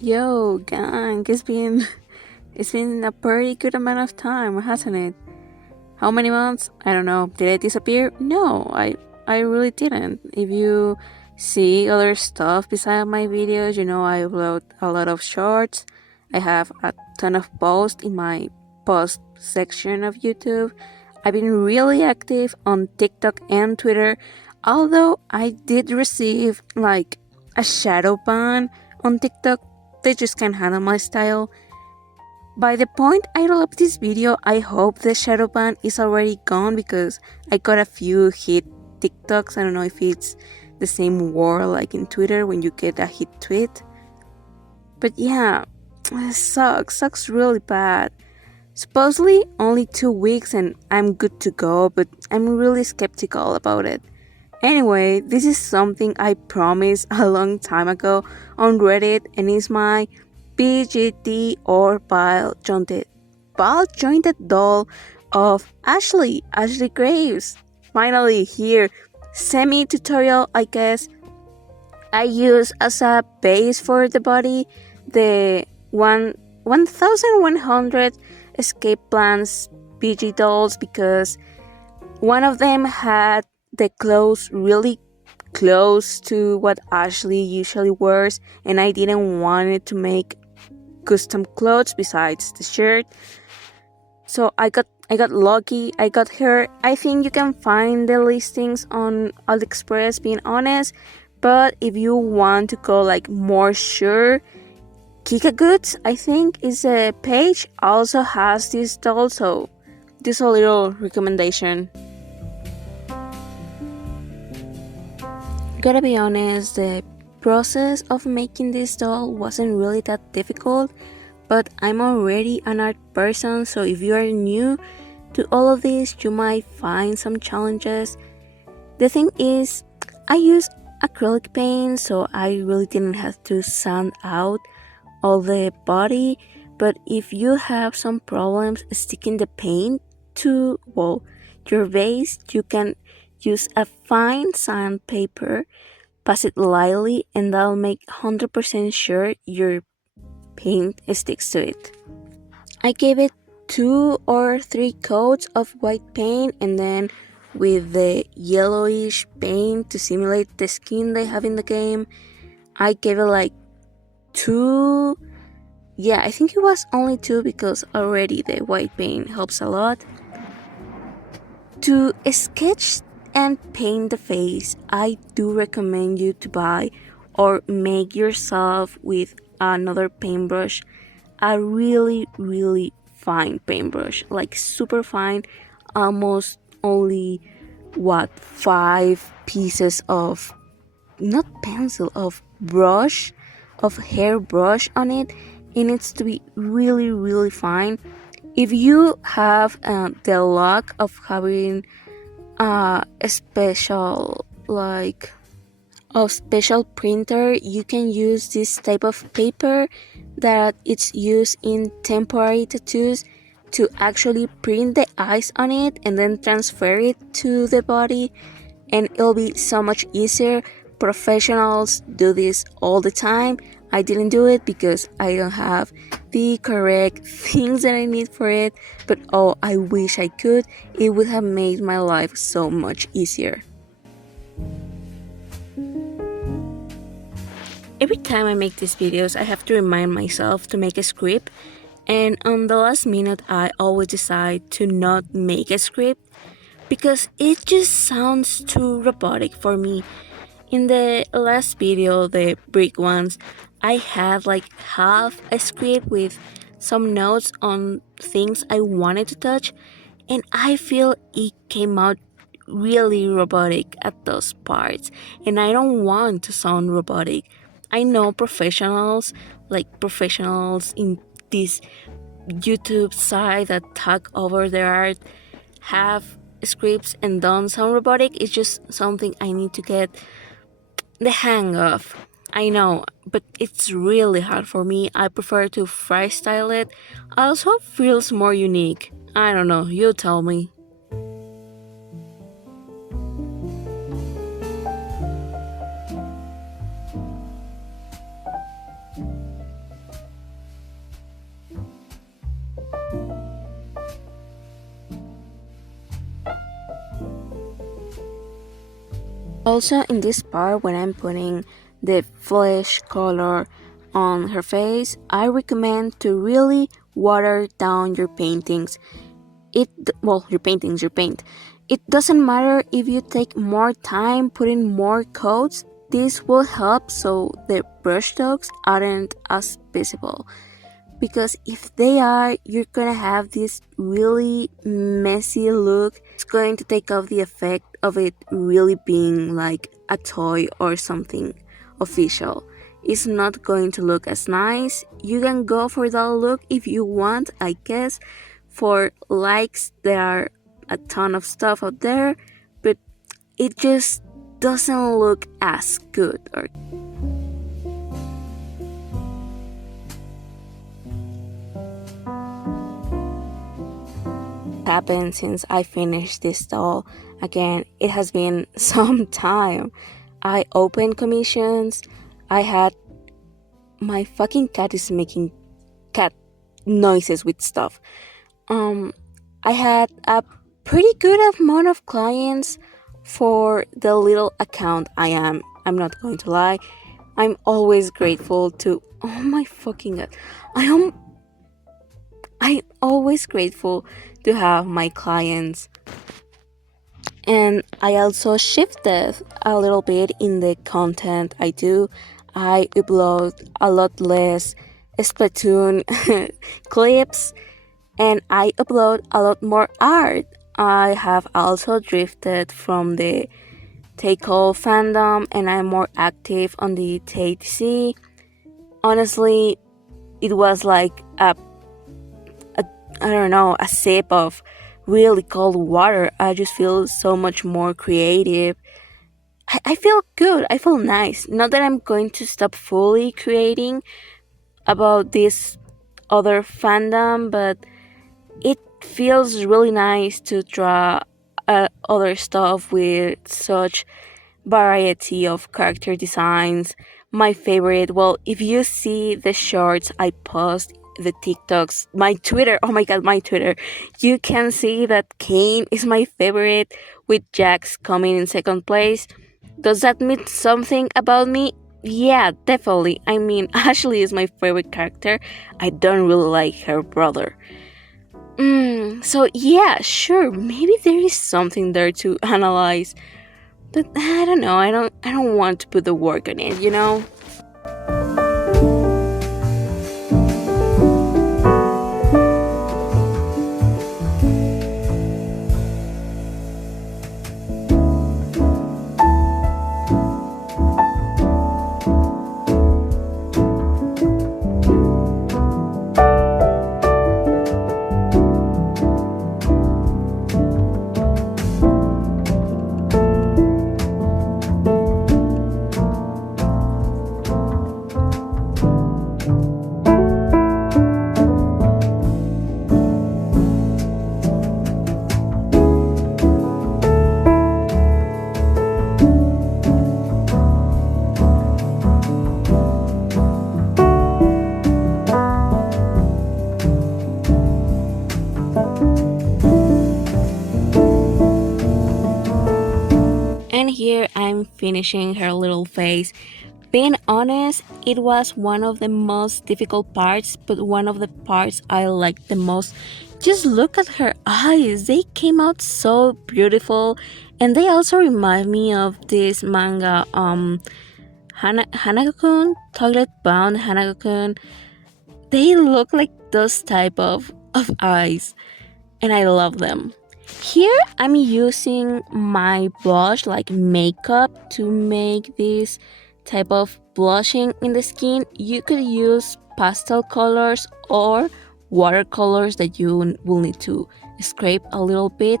Yo, gang, it's been a pretty good amount of time, hasn't it? How many months? I don't know. Did I disappear? No, I really didn't. If you see other stuff beside my videos, I upload a lot of shorts. I have a ton of posts in my post section of YouTube. I've been really active on TikTok and Twitter, although I did receive like a shadow ban on TikTok. They just can't handle my style. By the point I roll up this video, I hope the shadow ban is already gone because I got a few hit TikToks. I don't know if it's the same word like in Twitter when you get a hit tweet. But yeah, it sucks really bad. Supposedly only 2 weeks and I'm good to go, but I'm really skeptical about it. Anyway, this is something I promised a long time ago on Reddit and it's my BGT or ball jointed doll of Ashley Graves. Finally here, semi-tutorial I guess. I use as a base for the body the 1100 escape plans BG dolls because one of them had the clothes really close to what Ashley usually wears, and I didn't want it to make custom clothes besides the shirt. So I got lucky. I got her. I think you can find the listings on AliExpress, being honest. But if you want to go like more sure, Kika Goods, I think, is a page, also has this doll, so just a little recommendation. Gotta be honest, the process of making this doll wasn't really that difficult, but I'm already an art person, so if you are new to all of this, you might find some challenges. The thing is, I use acrylic paint, so I really didn't have to sand out all the body, but if you have some problems sticking the paint to, well, your base, you can use a fine sandpaper, pass it lightly, and that'll make 100% sure your paint sticks to it. I gave it 2 or 3 coats of white paint and then with the yellowish paint to simulate the skin they have in the game, I gave it like 2. Yeah, I think it was only 2 because already the white paint helps a lot. To sketch and paint the face, I do recommend you to buy or make yourself with another paintbrush, a really fine paintbrush, like super fine, almost only 5 pieces of, not pencil, of brush, of hair brush on it. It needs to be really fine. If you have the luck of having a special like a special printer, you can use this type of paper that it's used in temporary tattoos to actually print the eyes on it and then transfer it to the body, and it'll be so much easier. Professionals do this all the time. I didn't do it because I don't have the correct things that I need for it, but oh, I wish I could. It would have made my life so much easier. Every time I make these videos, I have to remind myself to make a script, and on the last minute, I always decide to not make a script because it just sounds too robotic for me. In the last video, the brick ones, I had like half a script with some notes on things I wanted to touch, and I feel it came out really robotic at those parts, and I don't want to sound robotic. I know professionals, like professionals in this YouTube side that talk over their art, have scripts and don't sound robotic. It's just something I need to get the hang of. I know, but it's really hard for me. I prefer to freestyle it. Also feels more unique. I don't know, you tell me. Also, in this part, when I'm putting the flesh color on her face, I recommend to really water down your paintings. Your paintings, your paint. It doesn't matter if you take more time putting more coats. This will help so the brush strokes aren't as visible, because if they are, you're gonna have this really messy look. It's going to take off the effect of it really being like a toy or something official. It's not going to look as nice. You can go for that look if you want, I guess. For likes, there are a ton of stuff out there, but it just doesn't look as good. Or happened since I finished this doll. Again, it has been some time. I opened commissions. I had my fucking cat is making cat noises with stuff. I had a pretty good amount of clients for the little account I am. I'm not going to lie. I'm always grateful to oh my fucking god. I'm always grateful to have my clients. And I also shifted a little bit in the content I do. I upload a lot less Splatoon clips, and I upload a lot more art. I have also drifted from the Take-All fandom, and I'm more active on the TTC. Honestly, it was like a sip of really cold water. I just feel so much more creative. I feel good. I feel nice. Not that I'm going to stop fully creating about this other fandom, but it feels really nice to draw other stuff with such variety of character designs. My favorite, well, if you see the shorts I post, the TikToks, my Twitter, oh my god, my Twitter, you can see that Kane is my favorite, with Jax coming in second place. Does that mean something about me? Yeah, definitely. I mean, Ashley is my favorite character. I don't really like her brother. So yeah, sure, maybe there is something there to analyze. But I don't know. I don't want to put the work on it, you know? And here I'm finishing her little face. Being honest, it was one of the most difficult parts, but one of the parts I liked the most. Just look at her eyes, they came out so beautiful, and they also remind me of this manga, Hanako-kun, Toilet Bound Hanako-kun. They look like those type of eyes, and I love them. Here I'm using my blush like makeup to make this type of blushing in the skin. You could use pastel colors or watercolors that you will need to scrape a little bit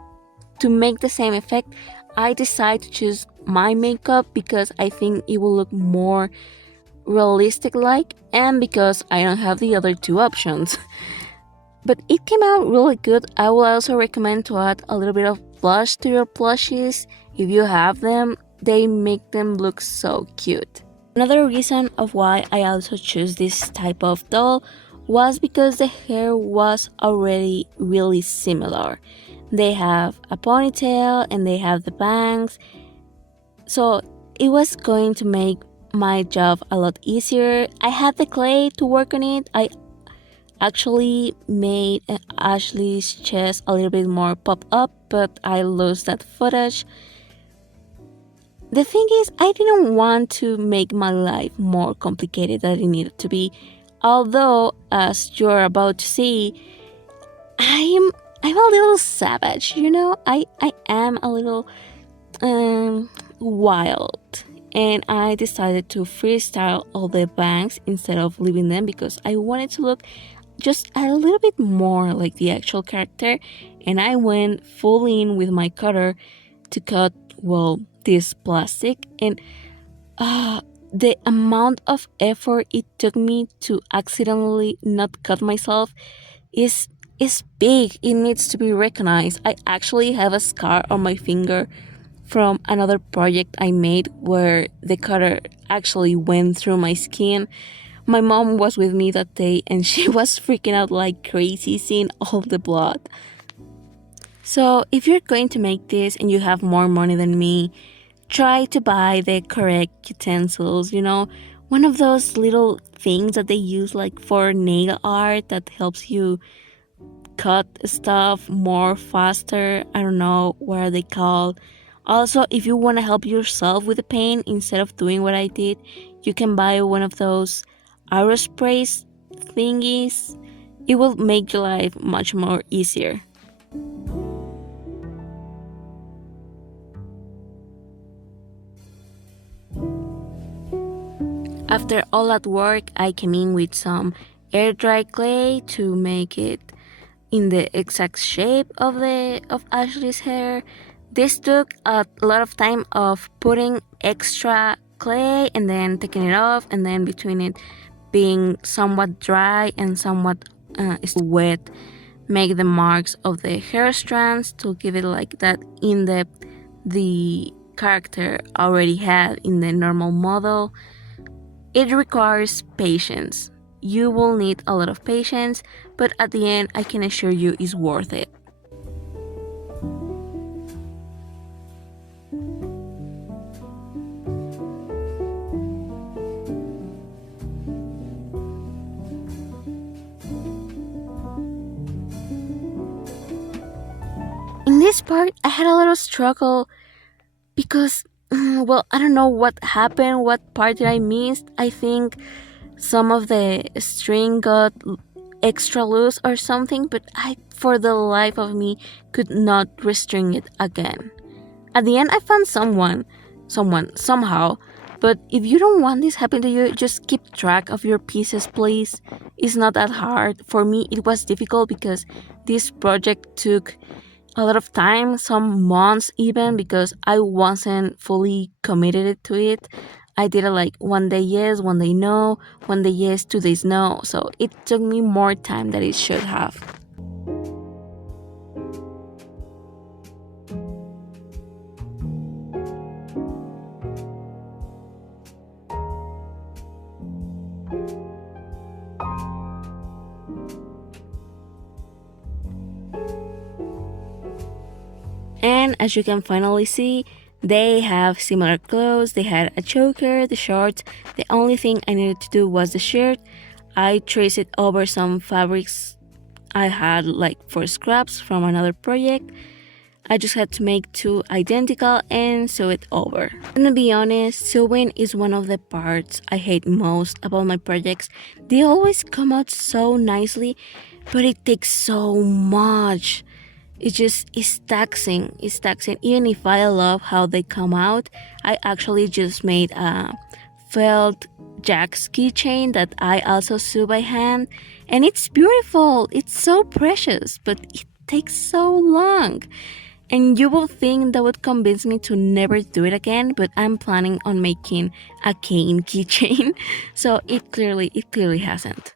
to make the same effect. I decided to choose my makeup because I think it will look more realistic like, and because I don't have the other two options. But it came out really good. I will also recommend to add a little bit of blush to your plushies. If you have them, they make them look so cute. Another reason of why I also choose this type of doll was because the hair was already really similar. They have a ponytail and they have the bangs. So it was going to make my job a lot easier. I had the clay to work on it. I actually made Ashley's chest a little bit more pop up, but I lost that footage. The thing is, I didn't want to make my life more complicated than it needed to be. Although, as you're about to see, I'm I'm a little savage, you know? I am a little wild. And I decided to freestyle all the bangs instead of leaving them because I wanted to look just a little bit more like the actual character. And I went full in with my cutter to cut, well, this plastic. And the amount of effort it took me to accidentally not cut myself is is big. It needs to be recognized. I actually have a scar on my finger from another project I made where the cutter actually went through my skin. My mom was with me that day and she was freaking out like crazy seeing all the blood. So, if you're going to make this and you have more money than me, try to buy the correct utensils, you know, one of those little things that they use like for nail art that helps you cut stuff more faster. I don't know what are they called. Also, if you want to help yourself with the paint instead of doing what I did, you can buy one of those aerosprays thingies. It will make your life much more easier. After all that work, I came in with some air dry clay to make it in the exact shape of Ashley's hair. This took a lot of time of putting extra clay and then taking it off, and then between it being somewhat dry and somewhat wet, make the marks of the hair strands to give it like that in depth the character already had in the normal model. It requires patience. You will need a lot of patience, but at the end, I can assure you it's worth it. In this part, I had a little struggle because, well, I don't know what happened, what part did I miss. I think some of the string got extra loose or something, but I, for the life of me, could not restring it again. At the end, I found someone, somehow. But if you don't want this happen to you, just keep track of your pieces, please. It's not that hard. For me, it was difficult because this project took a lot of time, some months even, because I wasn't fully committed to it. I did it like one day yes, one day no, one day yes, 2 days no. So it took me more time than it should have. And as you can finally see, they have similar clothes. They had a choker, the shorts. The only thing I needed to do was the shirt. I traced it over some fabrics I had like for scraps from another project. I just had to make two identical and sew it over. And to be honest, sewing is one of the parts I hate most about my projects. They always come out so nicely, but it takes so much. It just is taxing. It's taxing. Even if I love how they come out, I actually just made a felt Jack's keychain that I also sew by hand, and it's beautiful. It's so precious, but it takes so long. And you will think that would convince me to never do it again, but I'm planning on making a cane keychain, so it clearly hasn't.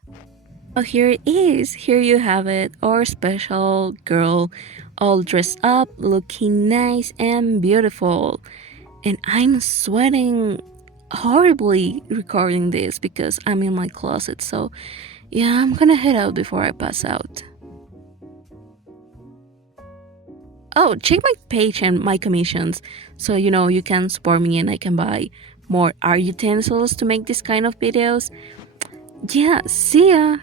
Oh, here it is. Here you have it. Our special girl, all dressed up, looking nice and beautiful. And I'm sweating horribly recording this because I'm in my closet. So, yeah, I'm gonna head out before I pass out. Oh, check my page and my commissions. So, you can support me and I can buy more art utensils to make this kind of videos. Yeah, see ya!